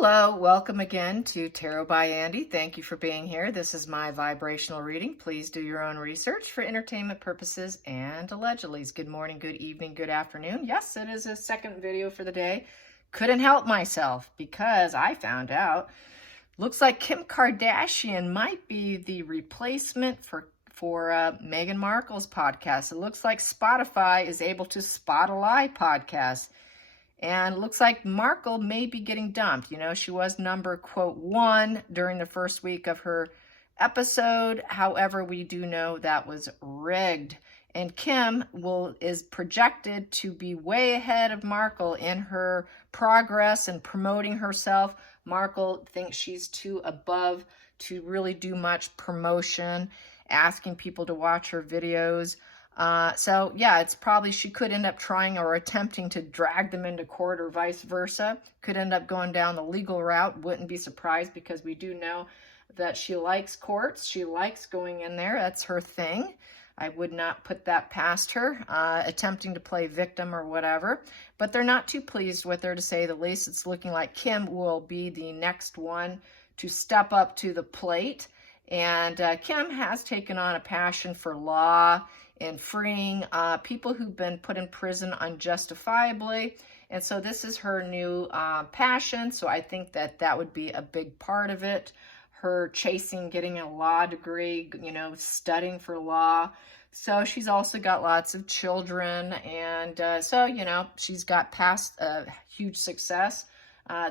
Hello, welcome again to Tarot by Andy. Thank you for being here. This is my vibrational reading. Please do your own research for entertainment purposes and allegedly. Good morning, good evening, good afternoon. Yes, it is a second video for the day. Couldn't help myself because I found out, looks like Kim Kardashian might be the replacement for Meghan Markle's podcast. It looks like Spotify is able to spot a lie podcast. And it looks like Markle may be getting dumped. You know, she was number, quote, 1 during the first week of her episode. However, we do know that was rigged. And Kim is projected to be way ahead of Markle in her progress and promoting herself. Markle thinks she's too above to really do much promotion, asking people to watch her videos. So yeah, it's probably she could end up trying or attempting to drag them into court or vice versa. Could end up going down the legal route. Wouldn't be surprised because we do know that she likes courts. She likes going in there. That's her thing. I would not put that past her, attempting to play victim or whatever. But they're not too pleased with her, to say the least. It's looking like Kim will be the next one to step up to the plate. And Kim has taken on a passion for law and freeing people who've been put in prison unjustifiably. And so this is her new passion. So I think that would be a big part of it. Her chasing, getting a law degree, you know, studying for law. So she's also got lots of children. And so, you know, she's got past huge success.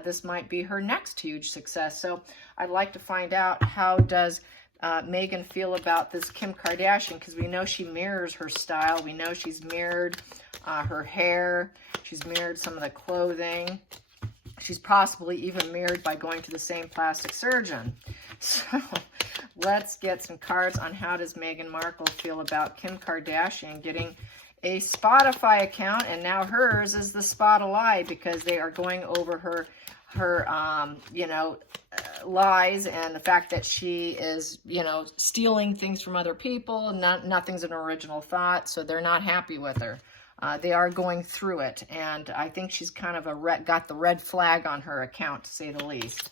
This might be her next huge success. So I'd like to find out, how does Meghan feel about this Kim Kardashian? Because we know she mirrors her style. We know she's mirrored her hair. She's mirrored some of the clothing. She's possibly even mirrored by going to the same plastic surgeon. So let's get some cards on how does Meghan Markle feel about Kim Kardashian getting a Spotify account, and now hers is the spot a lie, because they are going over her lies and the fact that she is, stealing things from other people. Nothing's an original thought, so they're not happy with her. They are going through it, and I think she's kind of got the red flag on her account, to say the least.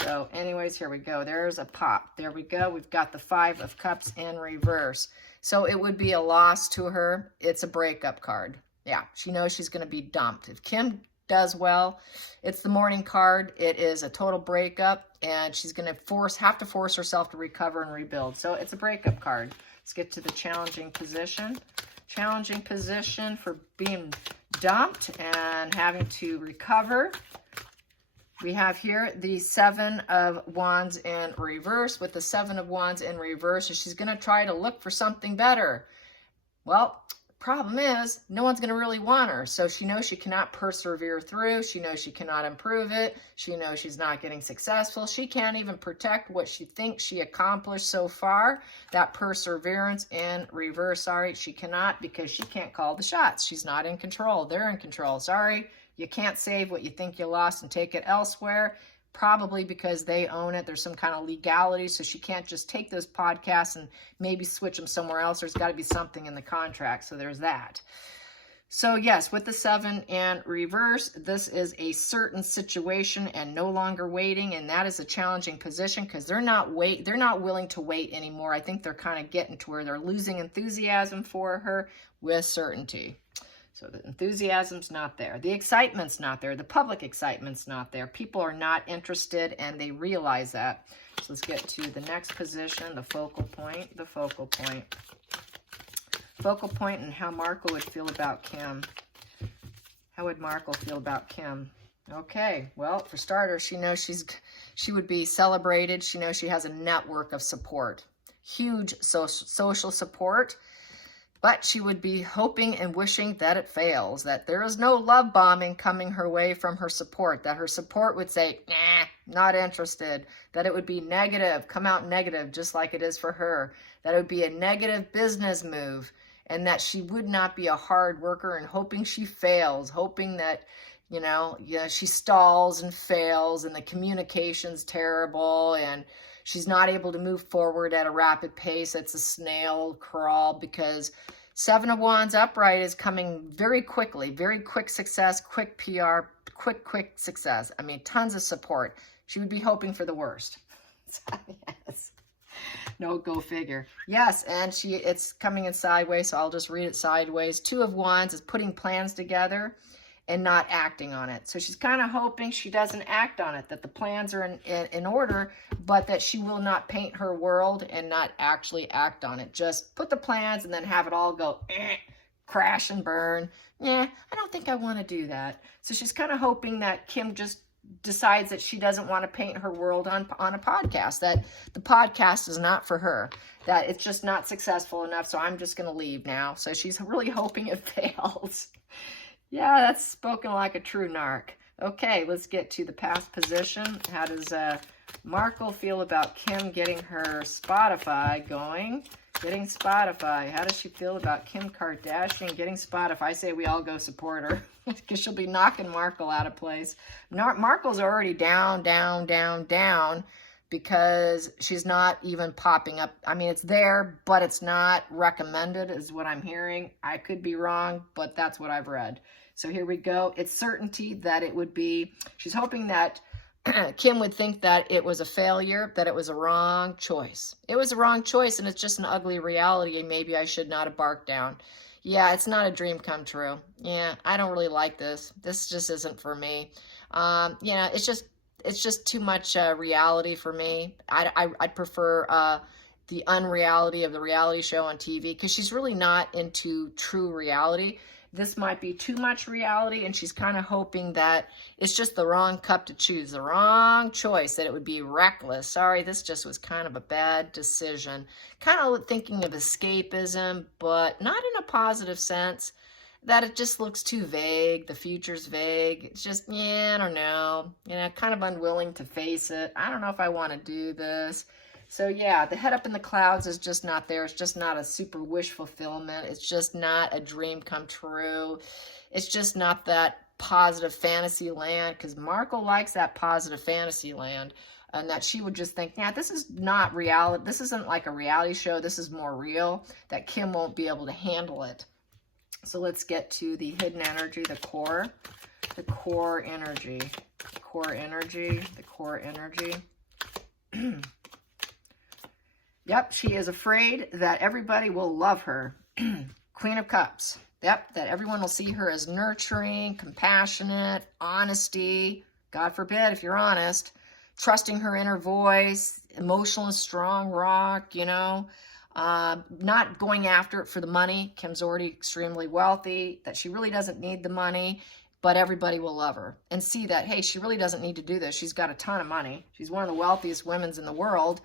So anyways, here we go. There's a pop. There we go. We've got the 5 of Cups in reverse. So it would be a loss to her. It's a breakup card. Yeah, she knows she's going to be dumped. If Kim does well, it's the morning card. It is a total breakup, and she's going to have to force herself to recover and rebuild. So it's a breakup card. Let's get to the challenging position. Challenging position for being dumped and having to recover. We have here the 7 of Wands in reverse. With the 7 of Wands in reverse, she's going to try to look for something better. Well, problem is, no one's going to really want her. So she knows she cannot persevere through. She knows she cannot improve it. She knows she's not getting successful. She can't even protect what she thinks she accomplished so far. That perseverance in reverse, sorry, she cannot, because she can't call the shots. She's not in control. They're in control. Sorry, you can't save what you think you lost and take it elsewhere. Probably because they own it. There's some kind of legality, so she can't just take those podcasts and maybe switch them somewhere else. There's got to be something in the contract, so there's that. So yes, with the 7 in reverse, this is a certain situation and no longer waiting, and that is a challenging position because they're not willing to wait anymore. I think they're kind of getting to where they're losing enthusiasm for her with certainty. So the enthusiasm's not there. The excitement's not there. The public excitement's not there. People are not interested, and they realize that. So let's get to the next position, the focal point. The focal point. Focal point and how Markle would feel about Kim. How would Markle feel about Kim? Okay, well, for starters, she knows she would be celebrated. She knows she has a network of support. Huge social support. But she would be hoping and wishing that it fails, that there is no love bombing coming her way from her support, that her support would say, nah, not interested, that it would be negative, come out negative, just like it is for her, that it would be a negative business move, and that she would not be a hard worker, and hoping she fails, hoping that, she stalls and fails, and the communication's terrible, and she's not able to move forward at a rapid pace. It's a snail crawl because Seven of Wands upright is coming very quickly, very quick success, quick PR, quick success. I mean, tons of support. She would be hoping for the worst. Yes. No, go figure. Yes, and it's coming in sideways, so I'll just read it sideways. Two of Wands is putting plans together and not acting on it. So she's kind of hoping she doesn't act on it, that the plans are in order, but that she will not paint her world and not actually act on it. Just put the plans and then have it all go crash and burn. Yeah, I don't think I want to do that. So she's kind of hoping that Kim just decides that she doesn't want to paint her world on a podcast, that the podcast is not for her, that it's just not successful enough, so I'm just going to leave now. So she's really hoping it fails. Yeah, that's spoken like a true narc. Okay, let's get to the past position. How does Markle feel about Kim getting her Spotify going? Getting Spotify. How does she feel about Kim Kardashian getting Spotify? I say we all go support her because she'll be knocking Markle out of place. Markle's already down because she's not even popping up. I mean, it's there, but it's not recommended is what I'm hearing. I could be wrong, but that's what I've read. So here we go. It's certainty that it would be, she's hoping that Kim would think that it was a failure, that it was a wrong choice. It was a wrong choice, and it's just an ugly reality, and maybe I should not have barked down. Yeah, it's not a dream come true. Yeah, I don't really like this. This just isn't for me. You know, it's just too much reality for me. I'd prefer the unreality of the reality show on TV, because she's really not into true reality. This might be too much reality, and she's kind of hoping that it's just the wrong cup to choose, the wrong choice, that it would be reckless. Sorry, this just was kind of a bad decision. Kind of thinking of escapism, but not in a positive sense, that it just looks too vague. The future's vague. It's just, yeah, I don't know. You know, kind of unwilling to face it. I don't know if I want to do this. So yeah, the head up in the clouds is just not there. It's just not a super wish fulfillment. It's just not a dream come true. It's just not that positive fantasy land, because Markle likes that positive fantasy land, and that she would just think, yeah, this is not reality. This isn't like a reality show. This is more real, that Kim won't be able to handle it. So let's get to the hidden energy, the core energy, the core energy. Yep, she is afraid that everybody will love her. Queen of Cups. Yep, that everyone will see her as nurturing, compassionate, honesty. God forbid if you're honest. Trusting her inner voice, emotional and strong rock, you know. Not going after it for the money. Kim's already extremely wealthy, that she really doesn't need the money, but everybody will love her. And see that, hey, she really doesn't need to do this. She's got a ton of money. She's one of the wealthiest women in the world.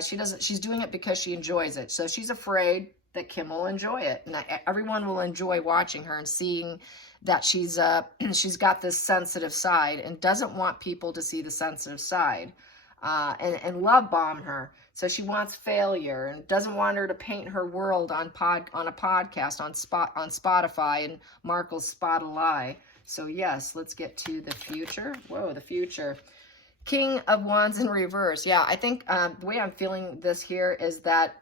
She's doing it because she enjoys it. So she's afraid that Kim will enjoy it, and that everyone will enjoy watching her and seeing that she's got this sensitive side, and doesn't want people to see the sensitive side, and love bomb her. So she wants failure and doesn't want her to paint her world on a podcast on Spotify and Markle's spot a lie. So yes, let's get to the future. Whoa, the future. King of Wands in reverse. Yeah, I think the way I'm feeling this here is that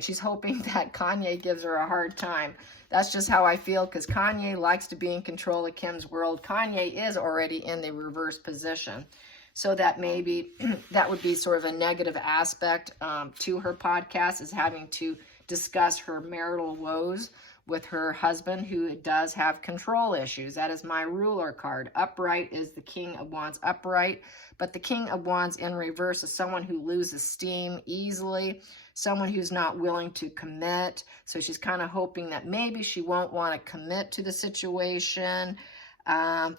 she's hoping that Kanye gives her a hard time. That's just how I feel, because Kanye likes to be in control of Kim's world. Kanye is already in the reverse position. So that maybe that would be sort of a negative aspect to her podcast, is having to discuss her marital woes with her husband, who does have control issues. That is my ruler card. Upright is the King of Wands upright, but the King of Wands in reverse is someone who loses steam easily, someone who's not willing to commit. So she's kind of hoping that maybe she won't want to commit to the situation,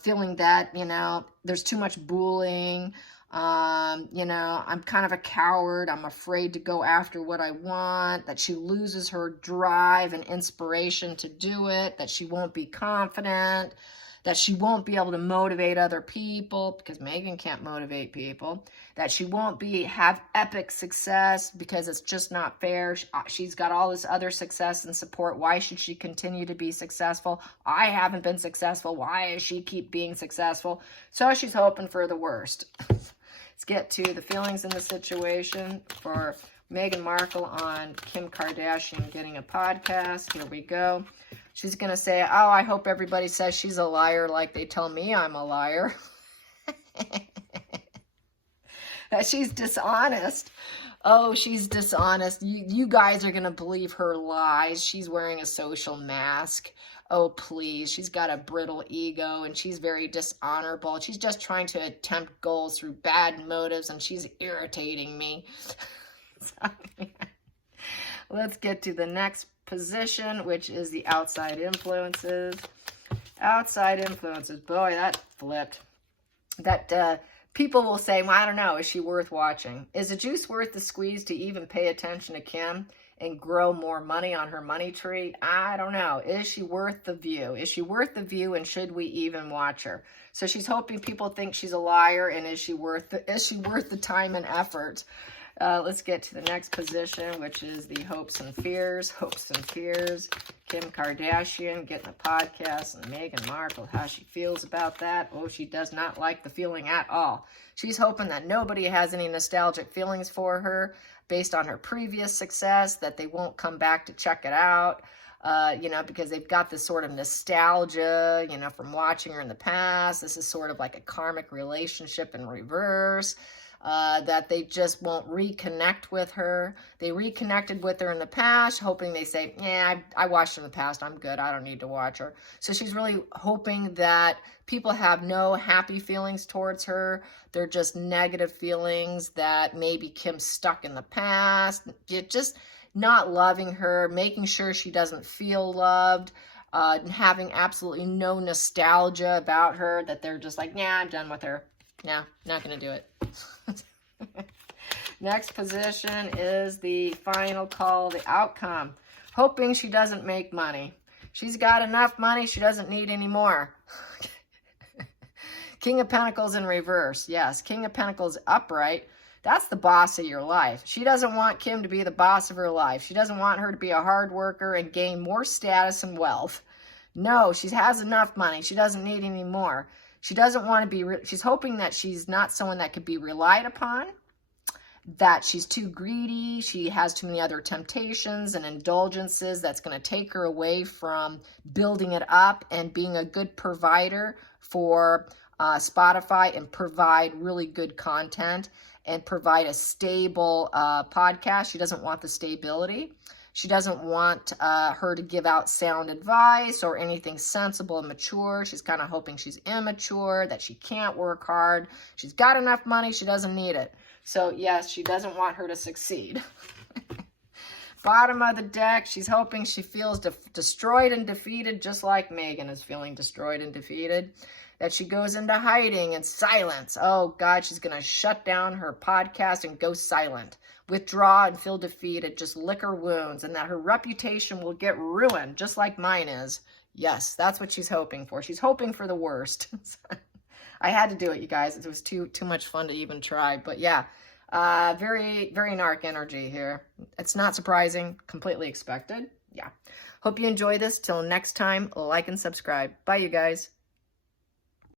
feeling that, you know, there's too much bullying. You know, I'm kind of a coward. I'm afraid to go after what I want, that she loses her drive and inspiration to do it, that she won't be confident, that she won't be able to motivate other people, because Meghan can't motivate people, that she won't have epic success because it's just not fair. She's got all this other success and support. Why should she continue to be successful? I haven't been successful. Why does she keep being successful? So she's hoping for the worst. Let's get to the feelings in the situation for Meghan Markle on Kim Kardashian getting a podcast. Here we go. She's going to say, oh, I hope everybody says she's a liar like they tell me I'm a liar. That she's dishonest. Oh, she's dishonest. You guys are going to believe her lies. She's wearing a social mask. Oh, please. She's got a brittle ego, and she's very dishonorable. She's just trying to attempt goals through bad motives, and she's irritating me. So, yeah. Let's get to the next position, which is the outside influences. Outside influences. Boy, that flipped. That people will say, well, I don't know, is she worth watching? Is the juice worth the squeeze to even pay attention to Kim and grow more money on her money tree? I don't know. Is she worth the view? Is she worth the view, and should we even watch her? So she's hoping people think she's a liar, and is she worth the time and effort? Let's get to the next position, which is the hopes and fears. Hopes and fears. Kim Kardashian getting a podcast, and Meghan Markle, how she feels about that. Oh, she does not like the feeling at all. She's hoping that nobody has any nostalgic feelings for her based on her previous success, that they won't come back to check it out, because they've got this sort of nostalgia, from watching her in the past. This is sort of like a karmic relationship in reverse. That they just won't reconnect with her. They reconnected with her in the past, hoping they say, yeah, I watched her in the past. I'm good. I don't need to watch her. So she's really hoping that people have no happy feelings towards her. They're just negative feelings, that maybe Kim's stuck in the past, just not loving her, making sure she doesn't feel loved, having absolutely no nostalgia about her, that they're just like, yeah, I'm done with her. No, not going to do it. Next position is the final call, the outcome. Hoping she doesn't make money. She's got enough money. She doesn't need any more. King of Pentacles in reverse. Yes, King of Pentacles upright. That's the boss of your life. She doesn't want Kim to be the boss of her life. She doesn't want her to be a hard worker and gain more status and wealth. No, she has enough money. She doesn't need any more. She doesn't want to be, she's hoping that she's not someone that could be relied upon, that she's too greedy, she has too many other temptations and indulgences that's going to take her away from building it up and being a good provider for Spotify, and provide really good content and provide a stable podcast. She doesn't want the stability. She doesn't want her to give out sound advice or anything sensible and mature. She's kind of hoping she's immature, that she can't work hard. She's got enough money. She doesn't need it. So, yes, she doesn't want her to succeed. Bottom of the deck, she's hoping she feels destroyed and defeated, just like Meghan is feeling destroyed and defeated. That she goes into hiding and silence. Oh, God, she's going to shut down her podcast and go silent. Withdraw and feel defeated, just lick her wounds, and that her reputation will get ruined, just like mine is. Yes, that's what she's hoping for. She's hoping for the worst. I had to do it, you guys. It was too much fun to even try. But yeah, very, very narc energy here. It's not surprising, completely expected. Yeah. Hope you enjoy this. Till next time, like and subscribe. Bye, you guys.